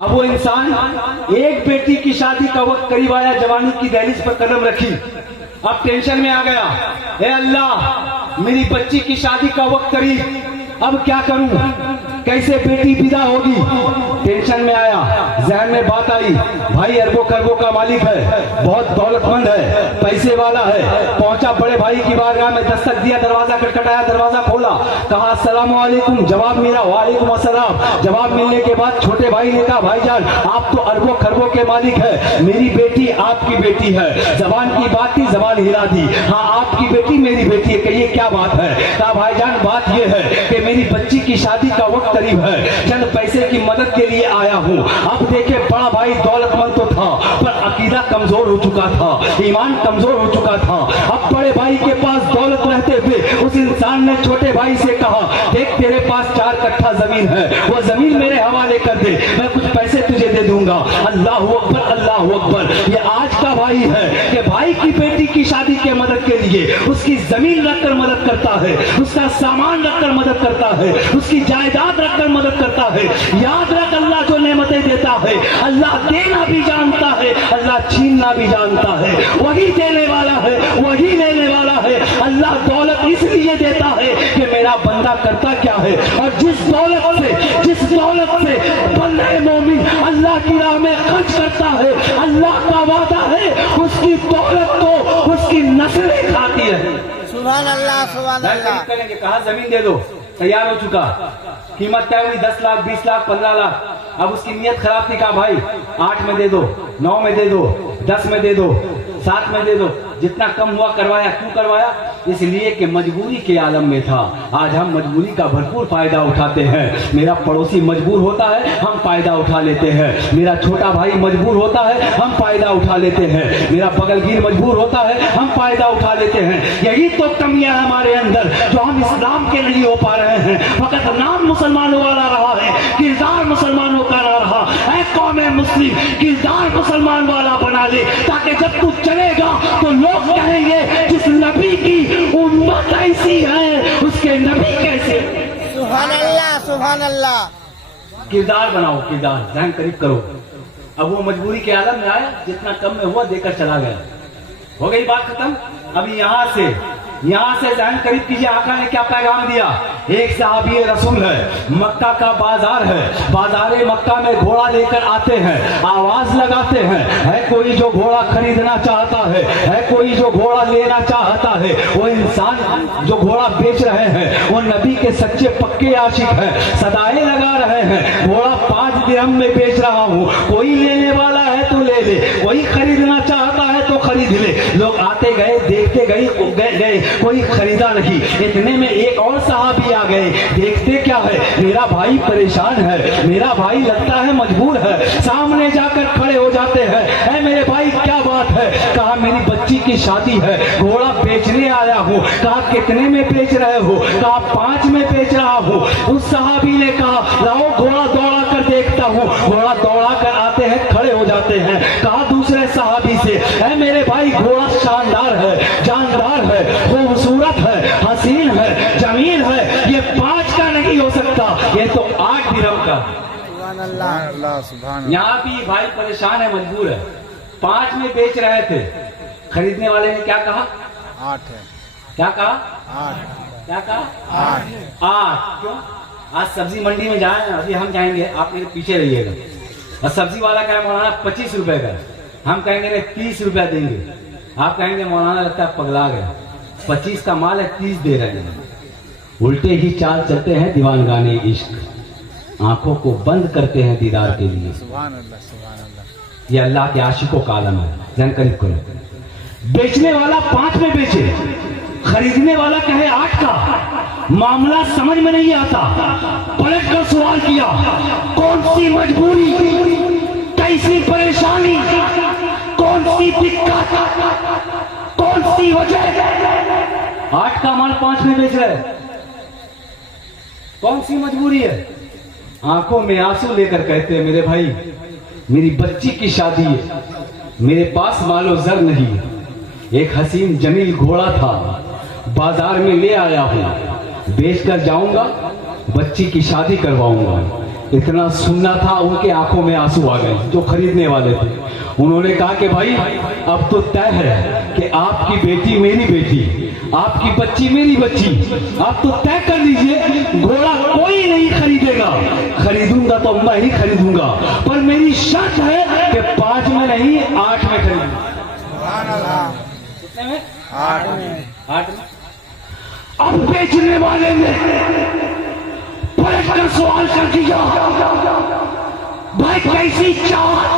अब वो इंसान एक बेटी की शादी का वक्त करीब आया, जवानी की दहलीज पर कदम रखी, अब टेंशन में आ गया, ए अल्लाह मेरी बच्ची की शादी का वक्त करीब, अब क्या करूं, कैसे बेटी विदा होगी। टेंशन में आया, जहन में बात आई, भाई अरबों खरबों का मालिक है, बहुत दौलतमंद है, पैसे वाला है। पहुंचा बड़े भाई की बारगाह में, दस्तक दिया, दरवाजा खटखटाया, दरवाजा खोला, कहा अस्सलाम वालेकुम। जवाब मिला वालेकुम अस्सलाम। जवाब मिलने के बाद छोटे भाई ने कहा भाईजान आप तो अरबों खरबों के मालिक है, मेरी बेटी आपकी बेटी है। जबान की बात थी, जबान हिला दी, हाँ आपकी बेटी मेरी बेटी है। कहिए क्या बात है। कहा भाईजान बात यह है कि मेरी बच्ची की शादी का वक्त करीब है, चंद पैसे की मदद के लिए आया हूँ। अब देखे बड़ा भाई दौलतमंद तो था पर अकीदा कमजोर हो चुका था, ईमान कमजोर हो चुका था। अब बड़े भाई के पास दौलत रहते हुए उस इंसान ने छोटे भाई से कहा देख तेरे पास 4 कट्ठा जमीन है, वो जमीन मेरे हवाले कर दे, मैं कुछ पैसे तुझे दे दूंगा। अल्लाह अकबर अल्लाह अकबर। ये आज का भाई है कि भाई की बेटी की शादी के मदद के लिए उसकी जमीन रखकर मदद करता है, उसका सामान रखकर मदद करता है, उसकी जायदाद रखकर मदद करता है। याद रख अल्लाह जो नेमतें देता है, अल्लाह देना भी जानता है, अल्लाह छीनना भी जानता है। वही देने वाला है, वही लेने वाला है। अल्लाह दौलत इसलिए देता है कि मेरा बंदा करता क्या है, और जिस दौलत से बंदा मोमिन अल्लाह की राह में खर्च करता है, अल्लाह का वादा है उसकी दौलत को उसकी नस्लें खाती है। सुभान अल्लाह सुभान अल्लाह। करेंगे, कहा जमीन दे दो, तैयार हो चुका, कीमत तय हुई 10 लाख 20 लाख 15 लाख। अब उसकी नीयत खराब थी, कहा भाई 8 में दे दो, 9 में दे दो, 10 में दे दो, 7 में दे दो। जितना कम हुआ करवाया। क्यों करवाया? इसलिए कि मजबूरी के आलम में था। आज हम मजबूरी का भरपूर फायदा उठाते हैं। मेरा पड़ोसी मजबूर होता है, हम फायदा उठा लेते हैं। मेरा छोटा भाई मजबूर होता है, हम फायदा उठा लेते हैं। मेरा बगलगीर मजबूर होता है, हम फायदा उठा लेते हैं। यही तो कमियां है हमारे अंदर जो हम इस्लाम के नहीं हो पा रहे हैं। फकत नाम मुसलमानों वाला रहा है, किरदार मुसलमानों का ना रहा। ऐ कौम मुस्लिम, किरदार मुसलमान वाला बना ले, ताकि जब तू चलेगा तो लोग कहेंगे जिस नबी की उम्मत ऐसी है उसके नबी कैसे। सुभान अल्लाह सुभान अल्लाह। किरदार बनाओ, किरदार ध्यान करीब करो। अब वो मजबूरी के आलम में आया, जितना कम में हुआ देकर चला गया, हो गई बात खत्म। अभी यहाँ से ध्यान करीब कीजिए, आका ने क्या पैगाम दिया। एक सहाबी रसूल है, मक्का का बाजार है, बाजारे मक्का में घोड़ा लेकर आते हैं, आवाज लगाते हैं, है कोई जो घोड़ा खरीदना चाहता है कोई जो घोड़ा लेना चाहता है। वो इंसान जो घोड़ा बेच रहे हैं वो नबी के सच्चे पक्के आशिक हैं, सदाएं लगा रहे हैं, घोड़ा 5 दिरहम में बेच रहा हूँ, कोई लेने वाला है तो ले ले, कोई खरीदना चाहता है तो खरीद ले। लोग आते गए, देखते गए, कोई खरीदा नहीं। इतने में एक और सहाबी आ गए, देखते क्या है, मेरा भाई परेशान है, मेरा भाई लगता है मजबूर है। सामने जाकर खड़े हो जाते हैं, ऐ मेरे भाई क्या बात है। कहा मेरी बच्ची की शादी है, घोड़ा बेचने आया हूँ। कहा कितने में बेच रहे हो? कहा 5 में बेच रहा हूँ। उस सहाबी ने कहा लाओ घोड़ा दौड़ा कर देखता हूँ। घोड़ा दौड़ा कर आते हैं, खड़े हो जाते हैं। कहा दूसरे सहाबी से, ऐ मेरे भाई घोड़ा शानदार है, जानदार है, खूबसूरत है, हसीन है, जमीन है, ये 5 का नहीं हो सकता, ये तो 8 दिरहम का। सुभान अल्लाह सुभान। यहाँ भी भाई परेशान है, मजबूर है, 5 में बेच रहे थे। खरीदने वाले ने क्या कहा? 8 है। क्या कहा? 8। क्या कहा? 8। क्यों? आज सब्जी मंडी में जाए, अभी हम जाएंगे, आप मेरे पीछे रहिएगा। और सब्जी वाला क्या मौलाना 25 रुपए का, हम कहेंगे नहीं 30 रुपया देंगे। आप कहेंगे मौलाना लगता है पगला गया, 25 का माल है 30 दे रहे हैं। उल्टे ही चाल चलते हैं दीवानगाने इश्क, आंखों को बंद करते हैं दीदार के लिए। सुभान अल्लाह सुभान अल्लाह। ये अल्लाह के आशिकों का आलम है। ध्यान करीब करो। बेचने वाला 5 में बेचे, खरीदने वाला कहे 8 का। मामला समझ में नहीं आता। पलट कर सवाल किया, कौन सी मजबूरी, कैसी परेशानी, कौन सी दिक्कत, कौन सी वजह, 8 का माल 5 में बेच रहे, कौन सी मजबूरी है? आंखों में आंसू लेकर कहते हैं मेरे भाई मेरी बच्ची की शादी है, मेरे पास मालो जर नहीं है, एक हसीन जमील घोड़ा था, बाजार में ले आया हूं, बेच कर जाऊंगा, बच्ची की शादी करवाऊंगा। इतना सुनना था, उनके आंखों में आंसू आ गए जो खरीदने वाले थे। उन्होंने कहा कि भाई अब तो तय है कि आपकी बेटी मेरी बेटी, आपकी बच्ची मेरी बच्ची, आप तो तय कर लीजिए, घोड़ा कोई नहीं खरीदेगा, खरीदूंगा तो मैं ही खरीदूंगा, पर मेरी शर्त है कि 5 में नहीं 8 में खरीदूंगा। कितने में? 8 में। अब बेचने वाले ने पलट कर सवाल कर दिया, भाई कैसी चाहत,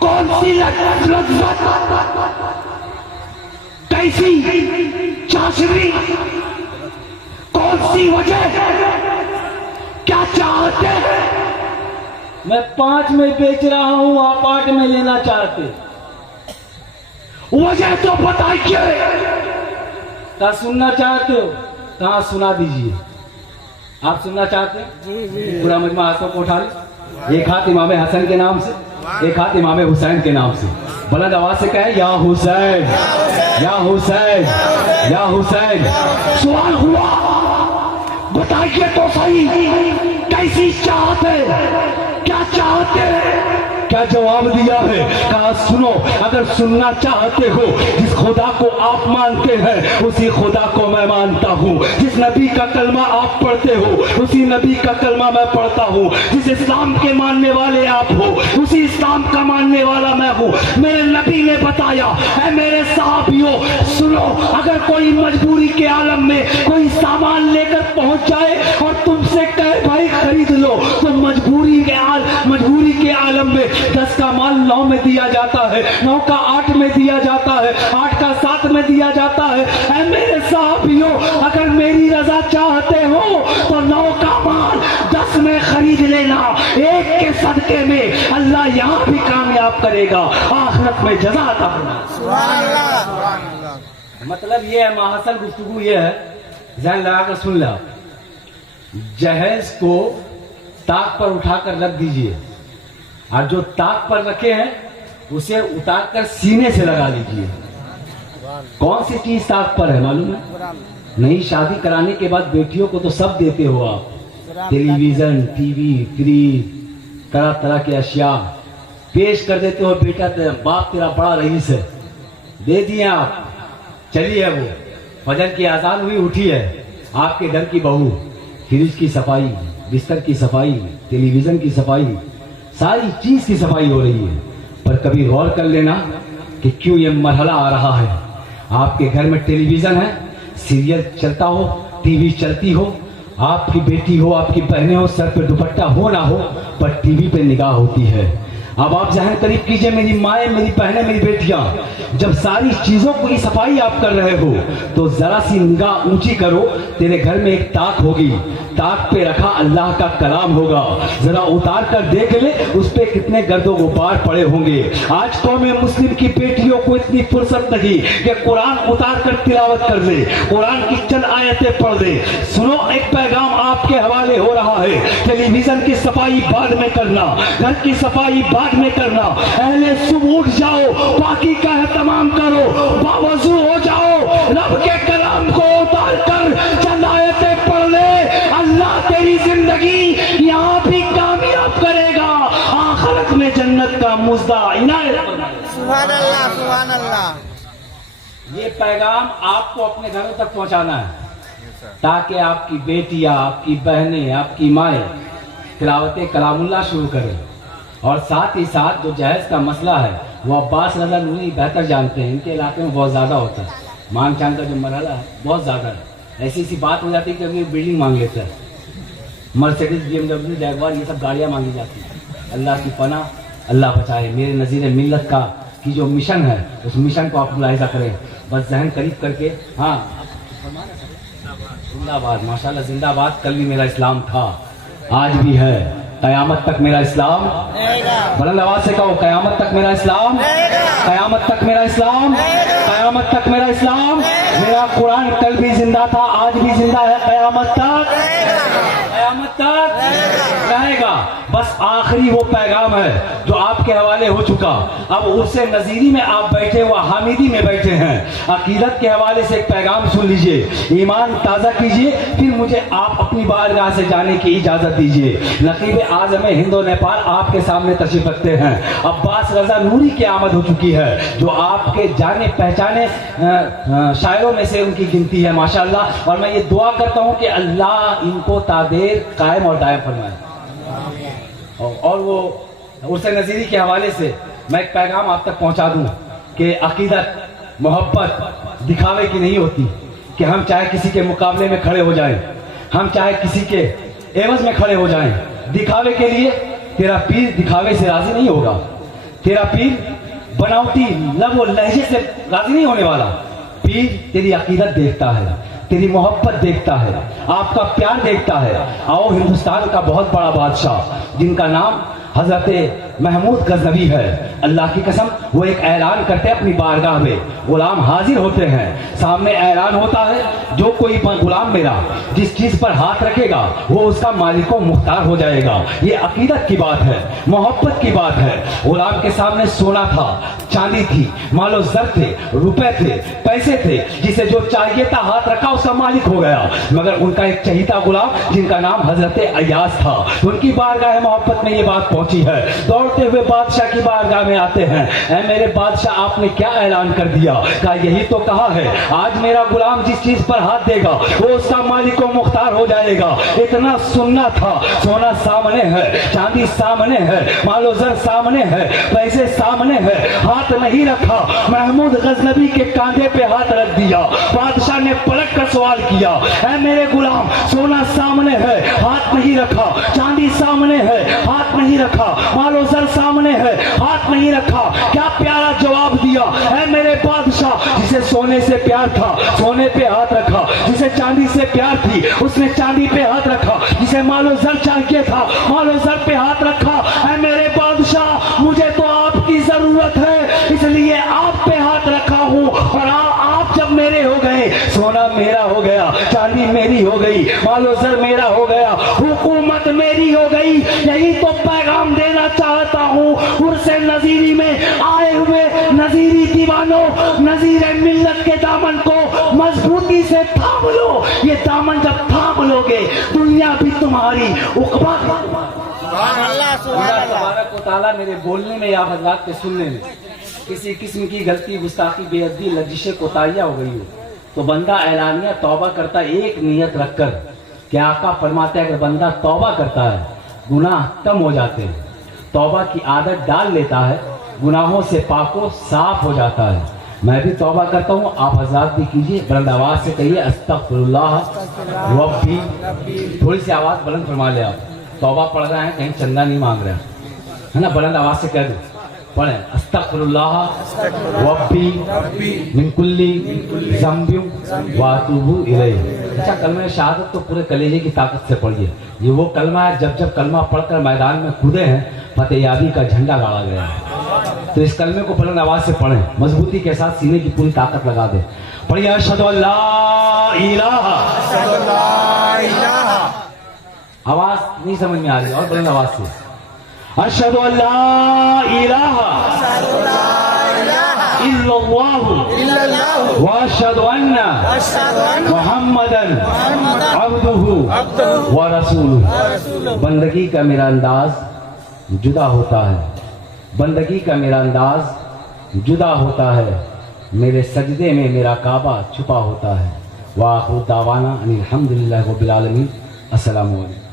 कौन सी लज्जत, कैसी चाशनी, कौन सी वजह, क्या चाहते हैं? मैं 5 में बेच रहा हूं, आप 8 में लेना चाहते, वजह तो बताइए। क्या सुनना चाहते हो? कहाँ सुना दीजिए। आप सुनना चाहते हैं? पूरा मजमा हाथों को उठा ले। एक हाथ इमाम हसन के नाम से, एक हाथ इमाम हुसैन के नाम से, बुलंद आवाज से कहे या हुसैन, या हुसैन, या हुसैन। सवाल हुआ, बताइए तो सही, कैसी चाहत है, क्या चाहते हैं? क्या जवाब दिया है? कहा सुनो, अगर सुनना चाहते हो, जिस खुदा को आप मानते हैं उसी खुदा को मैं मानता हूँ, जिस नबी का कलमा आप पढ़ते हो उसी नबी का कलमा मैं पढ़ता हूँ, जिस इस्लाम के मानने वाले आप हो उसी इस्लाम का मानने वाला मैं हूँ। मेरे नबी ने बताया है, मेरे साहबियों सुनो, अगर कोई मजबूरी के आलम में कोई सामान लेकर पहुंच जाए और तुमसे कहे भाई खरीद लो, तो मजबूरी के आलम में 10 का माल 9 में दिया जाता है, 9 का 8 में दिया जाता है, 8 का 7 में दिया जाता है। ऐ मेरे साहबियों, अगर मेरी रजा चाहते हो तो 9 का माल 10 में खरीद लेना, एक के सदके में अल्लाह यहाँ भी कामयाब करेगा, आखिरत में जज़ा अता फरमाएगा। मतलब ये है, महासल गुफ्तगू ये है, ध्यान लगा कर सुन लो। जहेज को ताक पर उठाकर रख दीजिए, और जो ताक पर रखे हैं उसे उतार कर सीने से लगा लीजिए। कौन सी चीज ताक पर है मालूम है? नहीं, शादी कराने के बाद बेटियों को तो सब देते हो आप, टेलीविजन, टीवी, फ्रिज, तरह तरह के अशिया पेश कर देते हो। बेटा बाप तेरा बड़ा रईस है, दे दिए आप, चलिए वो फजर की आजान हुई, उठी है, आपके घर की बहू फ्रिज की सफाई, बिस्तर की सफाई, टेलीविजन की सफाई, सारी चीज की सफाई हो रही है। पर कभी गौर कर लेना कि क्यों ये मरहला आ रहा है। आपके घर में टेलीविजन है, सीरियल चलता हो, टीवी चलती हो, आपकी बेटी हो, आपकी बहनें हो, सर पे दुपट्टा हो ना हो, पर टीवी पे निगाह होती है। अब आप जहन करीब कीजिए, मेरी माएँ, मेरी बहनें, मेरी बेटियां, जब सारी चीजों की सफाई आप कर रहे हो तो जरा सी निगाह ऊंची करो, तेरे घर में एक ताक होगी, ताक पे रखा अल्लाह का कलाम होगा, जरा उतार कर देख ले, उस पे कितने गर्दो गुबार पड़े होंगे। आज कौम मुस्लिम की बेटियों को इतनी फुर्सत नहीं कि कुरान उतार कर तिलावत कर ले, कुरान की चंद आयतें पढ़ ले। सुनो, एक पैगाम आपके हवाले हो रहा है, टेलीविजन की सफाई बाद में करना, घर की सफाई बाद में करना। अहले सुबह उठ जाओ, बाकी का एहतमाम करो, बावजू हो जाओ, रब के कलाम को उतार कर चंद आयतें पढ़ ले, अल्लाह तेरी जिंदगी यहाँ भी कामयाब करेगा, आखिरत में जन्नत का मुज़्दा इनायत फरमाएगा। सुभान अल्लाह, सुभान अल्लाह। ये पैगाम आपको अपने घरों तक पहुंचाना है, ताकि आपकी बेटियां, आपकी बहनें, आपकी माएँ तिलावत कलामुल्लाह शुरू करें। और साथ ही साथ जो जहेज का मसला है वो अब्बास रज़ा नूरी बेहतर जानते हैं, इनके इलाके में बहुत ज़्यादा होता है, मांग चांग का जो मरहला है बहुत ज़्यादा है। ऐसी सी बात हो जाती है कि अभी बिल्डिंग मांग लेते हैं, मर्सिडीज, BMW, जैगवार, ये सब गाड़ियाँ मांगी जाती हैं। अल्लाह की पनाह, अल्लाह बचाए। मेरे नज़ीर मिल्लत का की जो मिशन है उस मिशन को आप मुलाहिजा करें, बस जहन करीब करके। हाँ, जिंदाबाद, माशाल्लाह जिंदाबाद। कल भी मेरा इस्लाम था, आज भी है, कयामत तक मेरा इस्लाम। बुलंद आवाज से कहो, कयामत तक मेरा इस्लाम, कयामत तक मेरा इस्लाम, कयामत तक मेरा इस्लाम। मेरा कुरान कल भी जिंदा था, आज भी जिंदा है, कयामत तक रहेगा। بس آخری وہ پیغام ہے جو آپ کے حوالے ہو چکا. اب اسے نذیری میں آپ بیٹھے وہ حامیدی میں بیٹھے ہیں. عقیدت کے حوالے سے ایک پیغام سن لیجئے, ایمان تازہ کیجئے, پھر مجھے آپ اپنی بارگاہ سے جانے کی اجازت دیجئے. نقیب اعظم ہند و نیپال آپ کے سامنے تشریف رکھتے ہیں. عباس رضا نوری کی آمد ہو چکی ہے جو آپ کے جانے پہچانے شاعروں میں سے ان کی گنتی ہے ماشاءاللہ. اور میں یہ دعا کرتا ہوں کہ اللہ ان کو تادیر قائم اور دائم فرمائے. اور وہ عرس نذیری کے حوالے سے میں ایک پیغام آپ تک پہنچا دوں کہ عقیدت محبت دکھاوے کی نہیں ہوتی کہ ہم چاہے کسی کے مقابلے میں کھڑے ہو جائیں, ہم چاہے کسی کے عوض میں کھڑے ہو جائیں. دکھاوے کے لیے تیرا پیر دکھاوے سے راضی نہیں ہوگا. تیرا پیر بناوٹی لب و لہجے سے راضی نہیں ہونے والا. پیر تیری عقیدت دیکھتا ہے, تیری محبت دیکھتا ہے, آپ کا پیار دیکھتا ہے. آؤ ہندوستان کا بہت بڑا بادشاہ جن کا نام حضرت محمود غزنوی ہے, اللہ کی قسم وہ ایک اعلان کرتے اپنی بارگاہ میں, غلام حاضر ہوتے ہیں, سامنے اعلان ہوتا ہے جو کوئی غلام میرا جس چیز پر ہاتھ رکھے گا وہ اس کا مالک و مختار ہو جائے گا. یہ عقیدت کی بات ہے, محبت کی بات ہے. غلام کے سامنے سونا تھا, چاندی تھی, مال و زر تھے, روپے تھے, پیسے تھے, جسے جو چاہیے تھا ہاتھ رکھا اس کا مالک ہو گیا. مگر ان کا ایک چہیتا غلام جن کا نام حضرت ایاز تھا, ان کی بارگاہ محبت میں یہ بات پہنچی ہے. دوڑتے ہوئے بادشاہ کی بارگاہ میں آتے ہیں, اے میرے بادشاہ آپ نے کیا اعلان کر دیا؟ کہا یہی تو کہا ہے آج میرا غلام جس چیز پر ہاتھ دے گا وہ اس کا مالک و مختار ہو جائے گا. اتنا سننا تھا, سونا سامنے ہے, چاندی سامنے ہے, مال و زر سامنے ہے, پیسے سامنے ہے, ہاتھ نہیں رکھا. محمود غزنوی کے کاندھے پہ ہاتھ رکھ دیا. بادشاہ نے پلٹ کر سوال کیا, اے میرے غلام سونا سامنے ہے, ہاتھ نہیں رکھا, چاندی سامنے ہے, ہاتھ نہیں رکھا, مال و زر سامنے ہے, ہاتھ نہیں رکھا. کیا پیارا جواب دیا, اے میرے بادشاہ جسے سونے سے پیار تھا سونے پہ ہاتھ رکھا, جسے چاندی سے پیار تھی اس نے چاندی پہ ہاتھ رکھا, جسے مال و زر چاہیے تھا مال و زر پہ ہاتھ رکھا. اے میرے بادشاہ مجھے تو آپ کی ضرورت ہے اس لیے آپ پہ ہاتھ رکھا ہوں, اور آپ جب میرے ہو گئے سونا میرا ہو گیا, چاندی میری ہو گئی, مال و زر میرا ہو گیا, حکومت میری ہو گئی. یہی تو پیغام دینا چاہتا ہوں عرس نذیری میں آئے ہوئے نذیری دیوانوں. نذیر ملت کے دامن کو مضبوطی سے تھام لو. یہ دامن جب تھام لو گے دنیا بھی تمہاری عقبہ. سبحان اللہ سبحان اللہ. تبارک و تعالیٰ میرے بولنے میں یا حضرات کے سننے میں کسی قسم کی غلطی گستاخی بے ادبی لغزش کوتاہیاں ہو گئی ہو تو بندہ اعلانیہ توبہ کرتا ہے ایک نیت رکھ کر کہ آقا فرماتے ہیں اگر بندہ توبہ کرتا ہے گناہ کم ہو جاتے ہیں, توبہ کی عادت ڈال لیتا ہے گناہوں سے پاک و صاف ہو جاتا ہے. میں بھی توبہ کرتا ہوں, آپ حضرات بھی کیجئے, بلند آواز سے کہیے استغفر اللہ ربی. تھوڑی سی آواز بلند فرما لے, آپ توبہ پڑھ رہے ہیں کہیں چندہ نہیں مانگ رہے ہیں نا, بلند آواز سے کہہ دو, پڑھیں استغفر اللہ ربی من کل ذنب واتوب الیہ. اچھا کلمہ شہادت تو پورے کلیجے کی طاقت سے پڑھیے. یہ وہ کلمہ ہے جب کلمہ پڑھ کر میدان میں کودے ہیں فتح یابی کا جھنڈا گاڑا گیا ہے. تو اس کلمے کو بلند آواز سے پڑھیں, مضبوطی کے ساتھ سینے کی پوری طاقت لگا دیں. پڑھیے اشہد ان لا الہ, آواز نہیں سمجھ میں آ رہی اور بلند آواز سے, اشہد ان لا الہ الا اللہ واشہد ان محمدا عبدہ ورسولہ. بندگی کا میرا انداز جدا ہوتا ہے, بندگی کا میرا انداز جدا ہوتا ہے, میرے سجدے میں میرا کعبہ چھپا ہوتا ہے. وآخر دعوانا ان الحمدللہ رب العالمین. السلام علیکم.